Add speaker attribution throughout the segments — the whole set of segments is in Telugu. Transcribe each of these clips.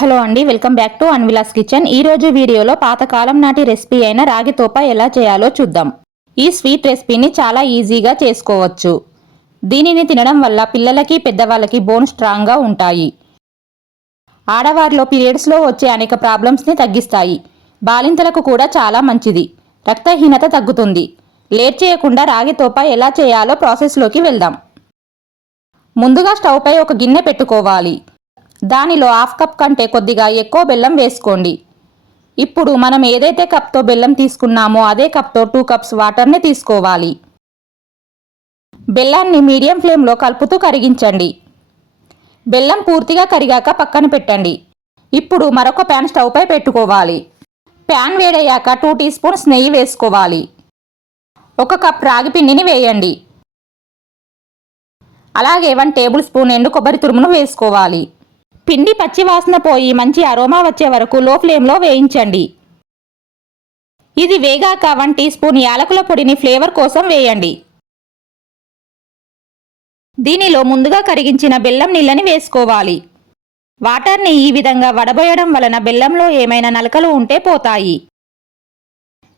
Speaker 1: హలో అండి వెల్కమ్ బ్యాక్ టు అన్విలాస్ కిచెన్. ఈ రోజు వీడియోలో పాతకాలం నాటి రెసిపీ అయిన రాగి తోప ఎలా చేయాలో చూద్దాం. ఈ స్వీట్ రెసిపీని చాలా ఈజీగా చేసుకోవచ్చు. దీనిని తినడం వల్ల పిల్లలకి పెద్దవాళ్ళకి బోన్ స్ట్రాంగ్గా ఉంటాయి. ఆడవారిలో పీరియడ్స్లో వచ్చే అనేక ప్రాబ్లమ్స్ని తగ్గిస్తాయి. బాలింతలకు కూడా చాలా మంచిది. రక్తహీనత తగ్గుతుంది. లేట్ చేయకుండా రాగి తోప ఎలా చేయాలో ప్రాసెస్లోకి వెళ్దాం. ముందుగా స్టవ్పై ఒక గిన్నె పెట్టుకోవాలి. దానిలో హాఫ్ కప్ కంటే కొద్దిగా ఎక్కువ బెల్లం వేసుకోండి. ఇప్పుడు మనం ఏదైతే కప్తో బెల్లం తీసుకున్నామో అదే కప్తో టూ కప్స్ వాటర్ని తీసుకోవాలి. బెల్లాన్ని మీడియం ఫ్లేమ్లో కలుపుతూ కరిగించండి. బెల్లం పూర్తిగా కరిగాక పక్కన పెట్టండి. ఇప్పుడు మరొక ప్యాన్ స్టవ్పై పెట్టుకోవాలి. ప్యాన్ వేడయ్యాక టూ టీ స్పూన్స్ నెయ్యి వేసుకోవాలి. ఒక కప్ రాగి పిండిని వేయండి. అలాగే వన్ టేబుల్ స్పూన్ ఎండు కొబ్బరి తురుమును వేసుకోవాలి. పిండి పచ్చి వాసన పోయి మంచి అరోమా వచ్చే వరకు లో ఫ్లేమ్లో వేయించండి. ఇది వేగాక వన్ టీ స్పూన్ యాలకుల పొడిని ఫ్లేవర్ కోసం వేయండి. దీనిలో ముందుగా కరిగించిన బెల్లం నీళ్ళని వేసుకోవాలి. వాటర్ని ఈ విధంగా వడబోయడం వలన బెల్లంలో ఏమైనా నలకలు ఉంటే పోతాయి.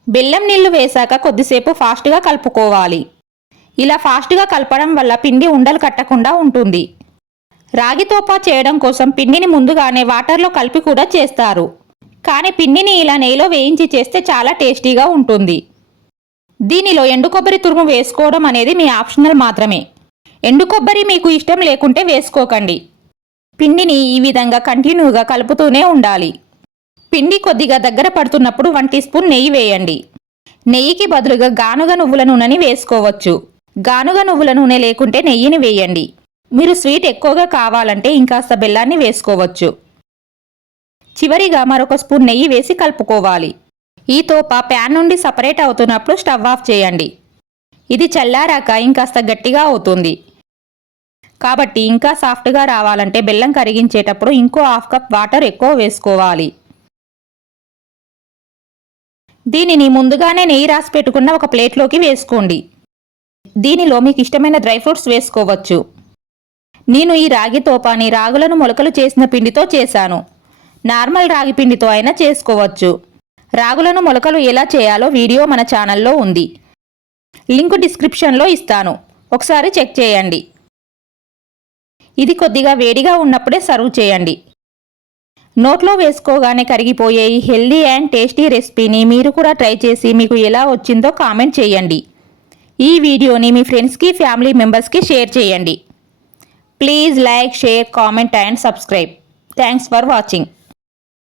Speaker 1: బెల్లం నీళ్ళు వేశాక కొద్దిసేపు ఫాస్ట్గా కలుపుకోవాలి. ఇలా ఫాస్ట్గా కలపడం వల్ల పిండి ఉండలు కట్టకుండా ఉంటుంది. రాగితోపా చేయడం కోసం పిండిని ముందుగానే వాటర్లో కలిపి కూడా చేస్తారు. కానీ పిండిని ఇలా నెయ్యిలో వేయించి చేస్తే చాలా టేస్టీగా ఉంటుంది. దీనిలో ఎండు కొబ్బరి తురుము వేసుకోవడం అనేది మీ ఆప్షనల్ మాత్రమే. ఎండు కొబ్బరి మీకు ఇష్టం లేకుంటే వేసుకోకండి. పిండిని ఈ విధంగా కంటిన్యూగా కలుపుతూనే ఉండాలి. పిండి కొద్దిగా దగ్గర పడుతున్నప్పుడు వన్ టీ స్పూన్ నెయ్యి వేయండి. నెయ్యికి బదులుగా గానుగ నువ్వుల నూనెని వేసుకోవచ్చు. గానుగ నువ్వుల నూనె లేకుంటే నెయ్యిని వేయండి. మీరు స్వీట్ ఎక్కువగా కావాలంటే ఇంకాస్త బెల్లాన్ని వేసుకోవచ్చు. చివరిగా మరొక స్పూన్ నెయ్యి వేసి కలుపుకోవాలి. ఈ తోప ప్యాన్ నుండి సపరేట్ అవుతున్నప్పుడు స్టవ్ ఆఫ్ చేయండి. ఇది చల్లారాక ఇంకాస్త గట్టిగా అవుతుంది. కాబట్టి ఇంకా సాఫ్ట్గా రావాలంటే బెల్లం కరిగించేటప్పుడు ఇంకో హాఫ్ కప్ వాటర్ ఎక్కువ వేసుకోవాలి. దీనిని ముందుగానే నెయ్యి రాసి పెట్టుకున్న ఒక ప్లేట్లోకి వేసుకోండి. దీనిలో మీకు ఇష్టమైన డ్రై ఫ్రూట్స్ వేసుకోవచ్చు. నేను ఈ రాగి తోపాని రాగులను మొలకలు చేసిన పిండితో చేశాను. నార్మల్ రాగి పిండితో అయినా చేసుకోవచ్చు. రాగులను మొలకలు ఎలా చేయాలో వీడియో మన ఛానల్లో ఉంది. లింక్ డిస్క్రిప్షన్లో ఇస్తాను. ఒకసారి చెక్ చేయండి. ఇది కొద్దిగా వేడిగా ఉన్నప్పుడే సర్వ్ చేయండి. నోట్లో వేసుకోగానే కరిగిపోయే ఈ హెల్దీ అండ్ టేస్టీ రెసిపీని మీరు కూడా ట్రై చేసి మీకు ఎలా వచ్చిందో కామెంట్ చేయండి. ఈ వీడియోని మీ ఫ్రెండ్స్కి ఫ్యామిలీ మెంబర్స్కి షేర్ చేయండి. Please like, share, comment and subscribe. Thanks for watching.